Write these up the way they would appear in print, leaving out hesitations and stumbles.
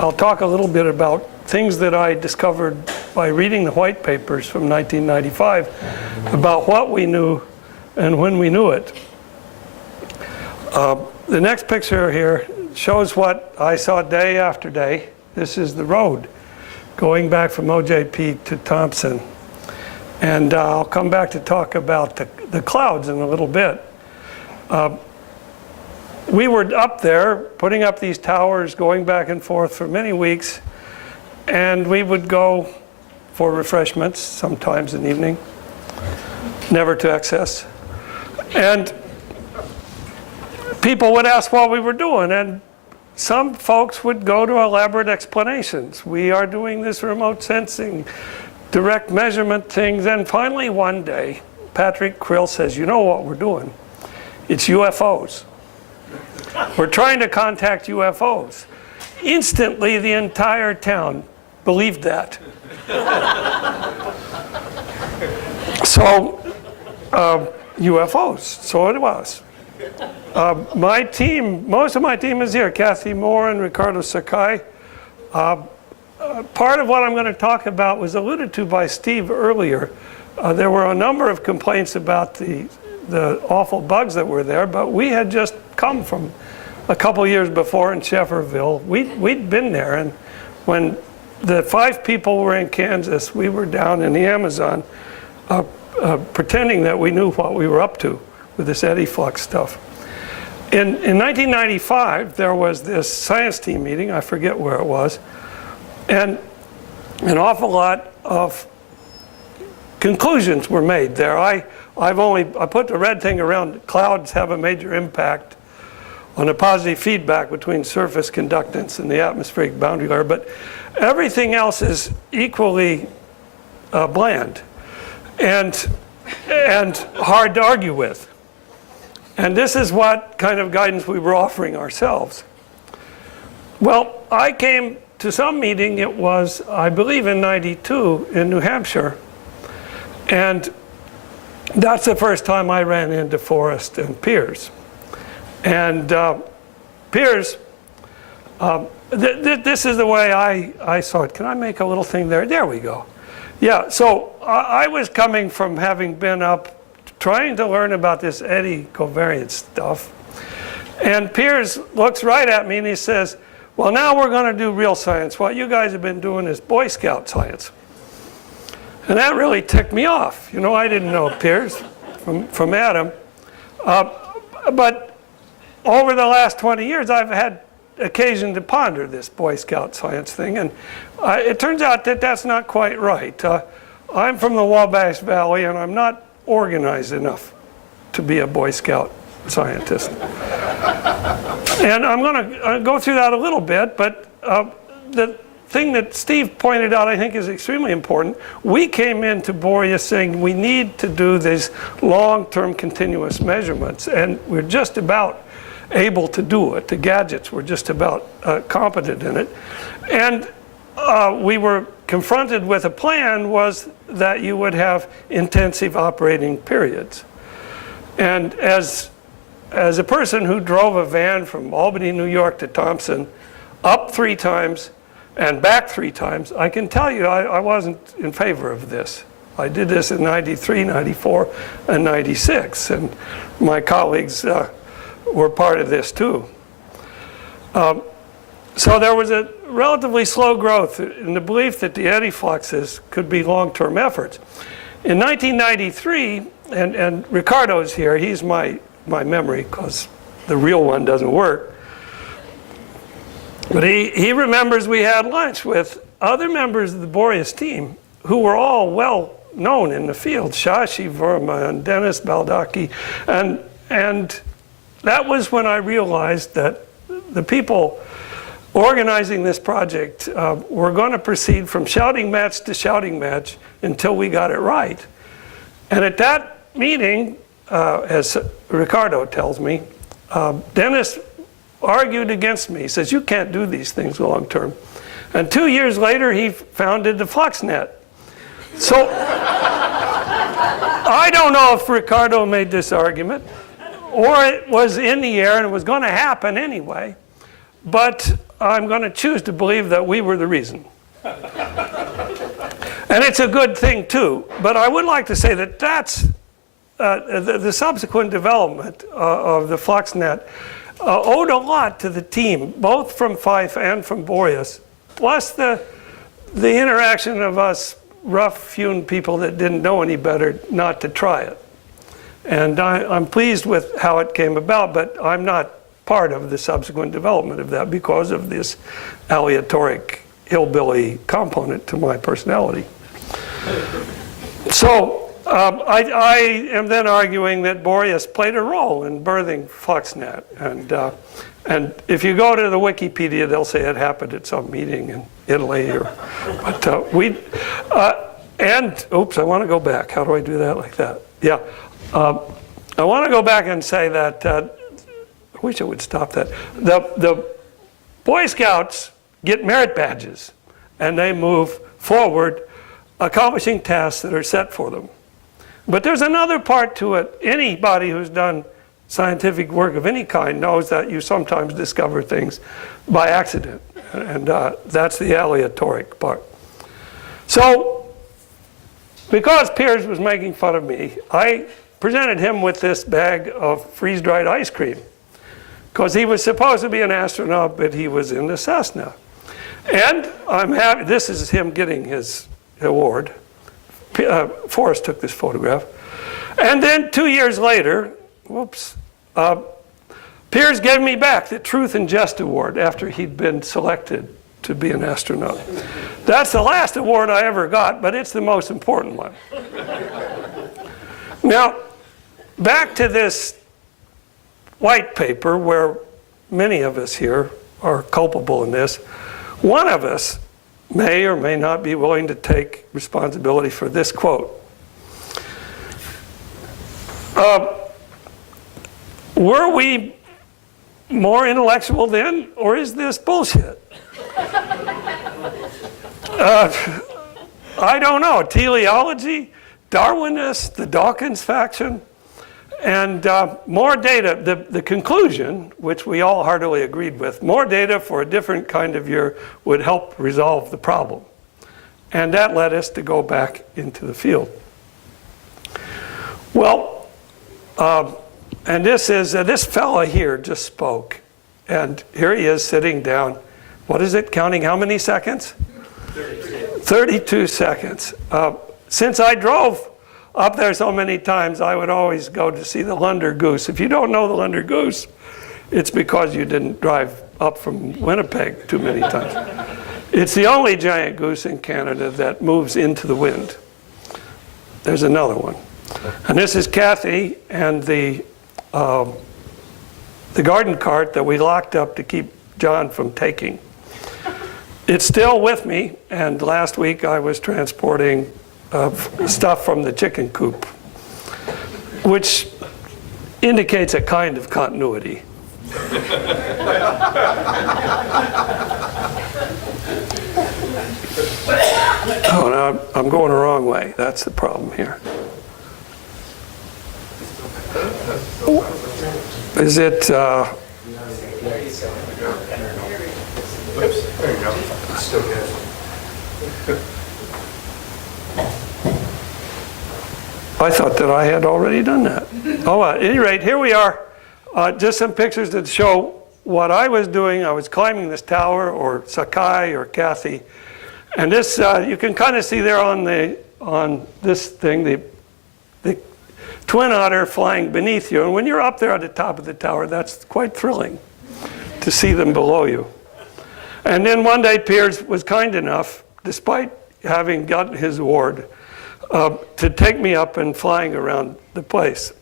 I'll talk a little bit about things that I discovered by reading the white papers from 1995 about what we knew and when we knew it. The next picture here shows what I saw day after day. This is the road going back from OJP to Thompson. And I'll come back to talk about the clouds in a little bit. We were up there putting up these towers, going back and forth for many weeks, and we would go for refreshments, sometimes in the evening, never to excess. And people would ask what we were doing, and some folks would go to elaborate explanations. We are doing this remote sensing, direct measurement things, and finally one day, Patrick Krill says, you know what we're doing? It's UFOs. We're trying to contact UFOs. Instantly, the entire town believed that. So, UFOs, so it was. My team, most of my team is here, Kathy Moore and Ricardo Sakai. Part of what I'm going to talk about was alluded to by Steve earlier. There were a number of complaints about the awful bugs that were there, but we had just come from a couple years before in Shefferville. We'd been there, and when the 5 people were in Kansas, we were down in the Amazon pretending that we knew what we were up to with this eddy flux stuff. In 1995, there was this science team meeting, I forget where it was, and an awful lot of conclusions were made there. I put the red thing around. Clouds have a major impact on the positive feedback between surface conductance and the atmospheric boundary layer, but everything else is equally bland and hard to argue with. And this is what kind of guidance we were offering ourselves. Well, I came to some meeting, it was, I believe, in '92 in New Hampshire, and that's the first time I ran into Forrest and Piers. And Piers, this is the way I saw it. Can I make a little thing there? There we go. Yeah, so I was coming from having been up trying to learn about this eddy covariance stuff. And Piers looks right at me and he says, well, now we're going to do real science. What you guys have been doing is Boy Scout science. And that really ticked me off. You know, I didn't know Piers from Adam. But over the last 20 years, I've had occasion to ponder this Boy Scout science thing. And it turns out that that's not quite right. I'm from the Wabash Valley, and I'm not organized enough to be a Boy Scout scientist. And I'm going to go through that a little bit, but the thing that Steve pointed out I think is extremely important. We came into Boreas saying we need to do these long-term continuous measurements, and we're just about able to do it. The gadgets were just about competent in it. And we were confronted with a plan was that you would have intensive operating periods. And as a person who drove a van from Albany, New York to Thompson, up 3 times and back 3 times, I can tell you I wasn't in favor of this. I did this in '93, '94, and '96, and my colleagues were part of this too. So there was a relatively slow growth in the belief that the eddy fluxes could be long-term efforts. In 1993, and Ricardo's here, he's my memory because the real one doesn't work. But he remembers we had lunch with other members of the Boreas team who were all well known in the field, Shashi Verma and Dennis Baldacci, and that was when I realized that the people organizing this project were going to proceed from shouting match to shouting match until we got it right. And at that meeting, as Ricardo tells me, Dennis argued against me. He says, you can't do these things long term. And 2 years later, he founded the FluxNet. So I don't know if Ricardo made this argument, or it was in the air and it was going to happen anyway. But I'm going to choose to believe that we were the reason. And it's a good thing too, but I would like to say that that's the subsequent development of the FluxNet owed a lot to the team, both from Fife and from Boreas, plus the interaction of us rough-hewn people that didn't know any better not to try it. And I'm pleased with how it came about, but I'm not part of the subsequent development of that because of this aleatoric hillbilly component to my personality. So I am then arguing that Boreas played a role in birthing FluxNet. And if you go to the Wikipedia, they'll say it happened at some meeting in Italy. And oops, I want to go back. How do I do that like that? Yeah. I want to go back and say that, I wish I would stop that. The Boy Scouts get merit badges, and they move forward accomplishing tasks that are set for them. But there's another part to it. Anybody who's done scientific work of any kind knows that you sometimes discover things by accident, and that's the aleatoric part. So, because Piers was making fun of me, I presented him with this bag of freeze-dried ice cream, because he was supposed to be an astronaut, but he was in the Cessna. And I'm happy, this is him getting his award. Forrest took this photograph. And then 2 years later, whoops, Piers gave me back the Truth and Jest Award after he'd been selected to be an astronaut. That's the last award I ever got, but it's the most important one. Now, back to this white paper where many of us here are culpable in this. One of us may or may not be willing to take responsibility for this quote. Were we more intellectual then, or is this bullshit? I don't know. Teleology, Darwinists, the Dawkins faction, and more data. The conclusion, which we all heartily agreed with, more data for a different kind of year would help resolve the problem. And that led us to go back into the field. Well, and this fella here just spoke. And here he is sitting down. What is it, counting how many seconds? 32 seconds. Since I drove up there so many times, I would always go to see the Lunder Goose. If you don't know the Lunder Goose, it's because you didn't drive up from Winnipeg too many times. It's the only giant goose in Canada that moves into the wind. There's another one. And this is Kathy and the garden cart that we locked up to keep John from taking. It's still with me, and last week I was transporting stuff from the chicken coop, which indicates a kind of continuity. Oh, no, I'm going the wrong way. That's the problem here. Is it? Oops, there you go. Still good. I thought that I had already done that. Oh, at any rate, here we are. Just some pictures that show what I was doing. I was climbing this tower, or Sakai, or Kathy. And this, you can kind of see there on this thing, the twin otter flying beneath you. And when you're up there at the top of the tower, that's quite thrilling to see them below you. And then one day, Piers was kind enough, despite having gotten his award, to take me up and flying around the place.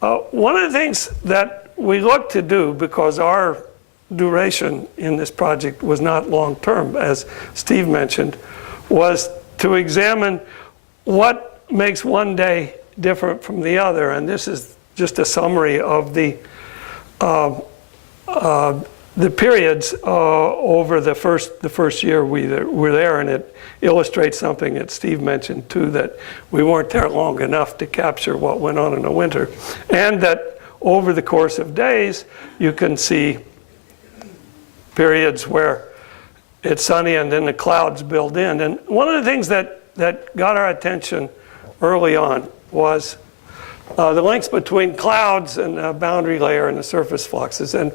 One of the things that we looked to do, because our duration in this project was not long-term, as Steve mentioned, was to examine what makes one day different from the other. And this is just a summary of the periods over the first year we were there, and it illustrates something that Steve mentioned too, that we weren't there long enough to capture what went on in the winter, and that over the course of days you can see periods where it's sunny and then the clouds build in. And one of the things that got our attention early on was the links between clouds and the boundary layer and the surface fluxes. And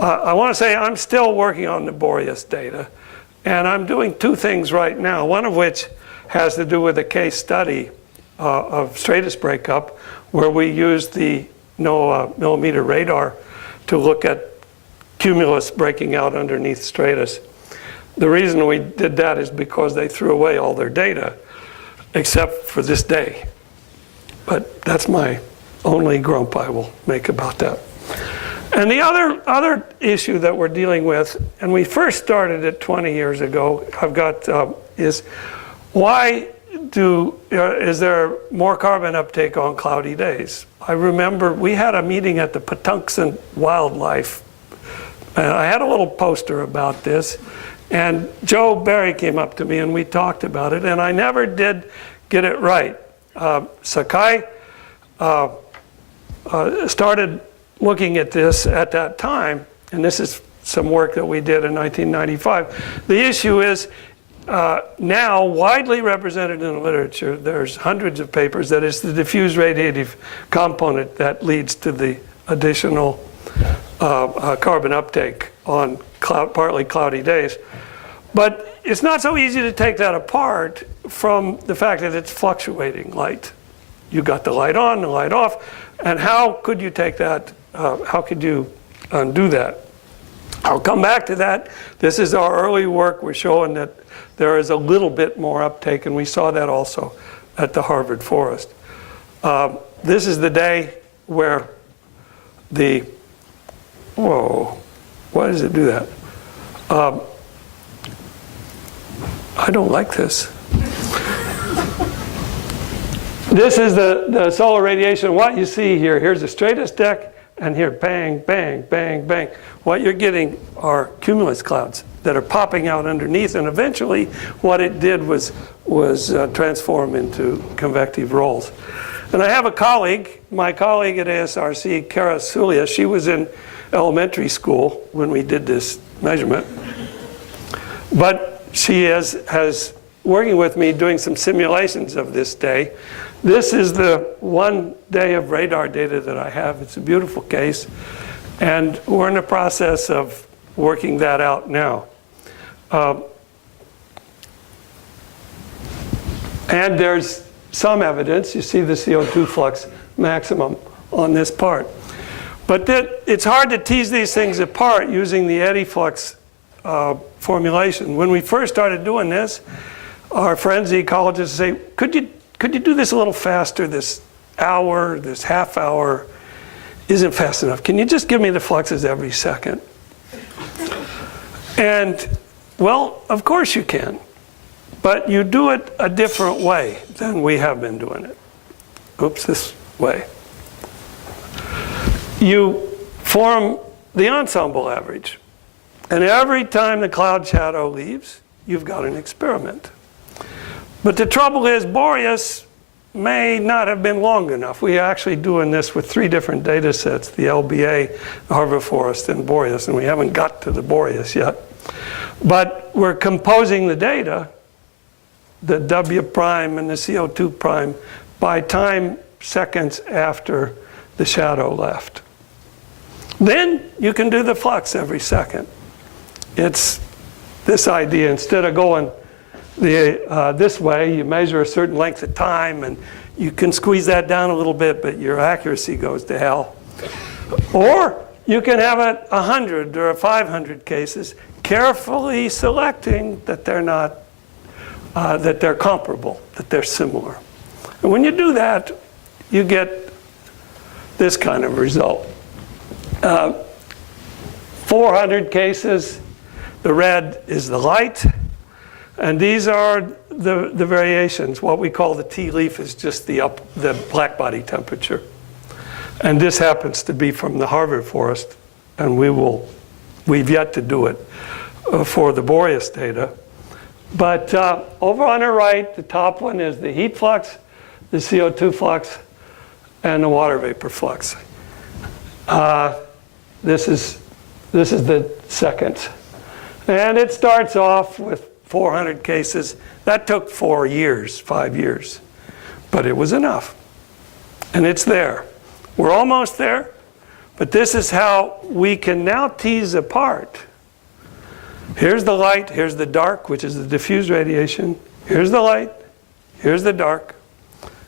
I want to say I'm still working on the Boreas data. And I'm doing two things right now, one of which has to do with a case study of stratus breakup, where we used the millimeter radar to look at cumulus breaking out underneath stratus. The reason we did that is because they threw away all their data, except for this day. But that's my only grump I will make about that. And the other issue that we're dealing with, and we first started it 20 years ago, is why is there more carbon uptake on cloudy days? I remember we had a meeting at the Patuxent Wildlife, and I had a little poster about this, and Joe Barry came up to me and we talked about it, and I never did get it right. Sakai started looking at this at that time, and this is some work that we did in 1995. The issue is now widely represented in the literature. There's hundreds of papers that it's the diffuse radiative component that leads to the additional carbon uptake on partly cloudy days. But it's not so easy to take that apart from the fact that it's fluctuating light. You got the light on, the light off, and how could you take that, how could you undo that? I'll come back to that. This is our early work. We're showing that there is a little bit more uptake, and we saw that also at the Harvard forest. This is the day where whoa, why does it do that? I don't like this. This is the solar radiation. What you see here, here's a stratus deck, and here, bang, bang, bang, bang. What you're getting are cumulus clouds that are popping out underneath, and eventually what it did was transform into convective rolls. And I have a colleague, my colleague at ASRC, Kara Sulia. She was in elementary school when we did this measurement. But she has working with me doing some simulations of this day. This is the one day of radar data that I have. It's a beautiful case. And we're in the process of working that out now. And there's some evidence. You see the CO2 flux maximum on this part. But it's hard to tease these things apart using the eddy flux formulation. When we first started doing this, our friends, the ecologists, say, could you do this a little faster? This hour, this half hour isn't fast enough. Can you just give me the fluxes every second? And, well, of course you can. But you do it a different way than we have been doing it. Oops, this way. You form the ensemble average. And every time the cloud shadow leaves, you've got an experiment. But the trouble is, Boreas may not have been long enough. We're actually doing this with 3 different data sets, the LBA, the Harvard Forest, and Boreas, and we haven't got to the Boreas yet. But we're composing the data, the W prime and the CO2 prime, by time seconds after the shadow left. Then you can do the flux every second. It's this idea, instead of going this way, you measure a certain length of time and you can squeeze that down a little bit, but your accuracy goes to hell. Or you can have 100 or 500 cases, carefully selecting that they're not, that they're comparable, that they're similar. And when you do that, you get this kind of result. 400 cases, the red is the light, and these are the variations. What we call the tea leaf is just the black body temperature. And this happens to be from the Harvard forest, and we've yet to do it for the Boreas data. But over on the right, the top one is the heat flux, the CO2 flux, and the water vapor flux. This is the second And it starts off with 400 cases. That took 4 years, 5 years. But it was enough. And it's there. We're almost there. But this is how we can now tease apart. Here's the light, here's the dark, which is the diffuse radiation. Here's the light, here's the dark.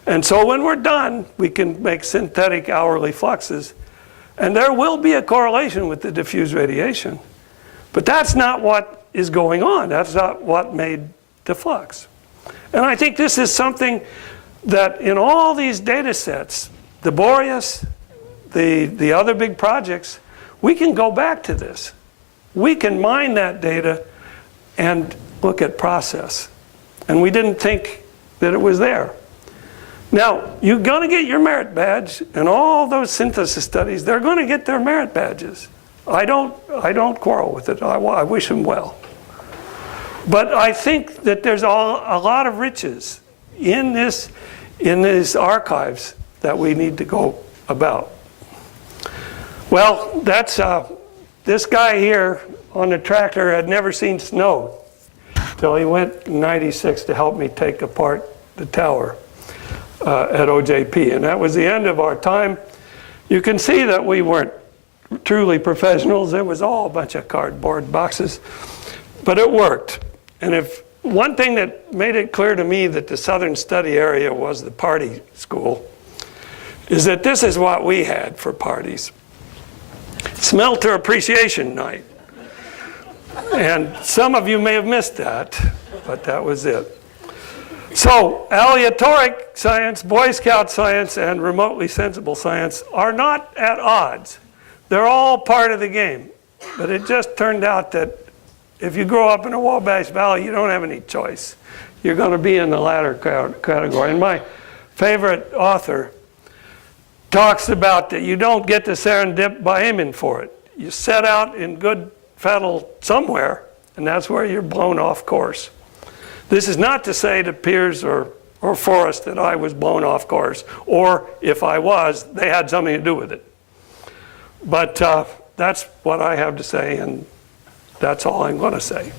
And so when we're done, we can make synthetic hourly fluxes. And there will be a correlation with the diffuse radiation. But that's not what is going on. That's not what made the flux. And I think this is something that in all these data sets, the Boreas, the other big projects, we can go back to this. We can mine that data and look at process. And we didn't think that it was there. Now, you're going to get your merit badge, and all those synthesis studies, they're going to get their merit badges. I don't quarrel with it. I wish them well. But I think that there's a lot of riches in these archives that we need to go about. Well, that's this guy here on the tractor had never seen snow till he went in '96 to help me take apart the tower at OJP. And that was the end of our time. You can see that we weren't truly professionals. It was all a bunch of cardboard boxes. But it worked. And if one thing that made it clear to me that the Southern Study Area was the party school is that this is what we had for parties. Smelter Appreciation Night. And some of you may have missed that, but that was it. So aleatoric science, Boy Scout science, and remotely sensible science are not at odds. They're all part of the game. But it just turned out that if you grow up in a Wabash Valley, you don't have any choice. You're going to be in the latter category. And my favorite author talks about that you don't get to serendip by aiming for it. You set out in good fettle somewhere, and that's where you're blown off course. This is not to say to Piers or Forrest that I was blown off course, or if I was, they had something to do with it. But that's what I have to say, and that's all I'm going to say.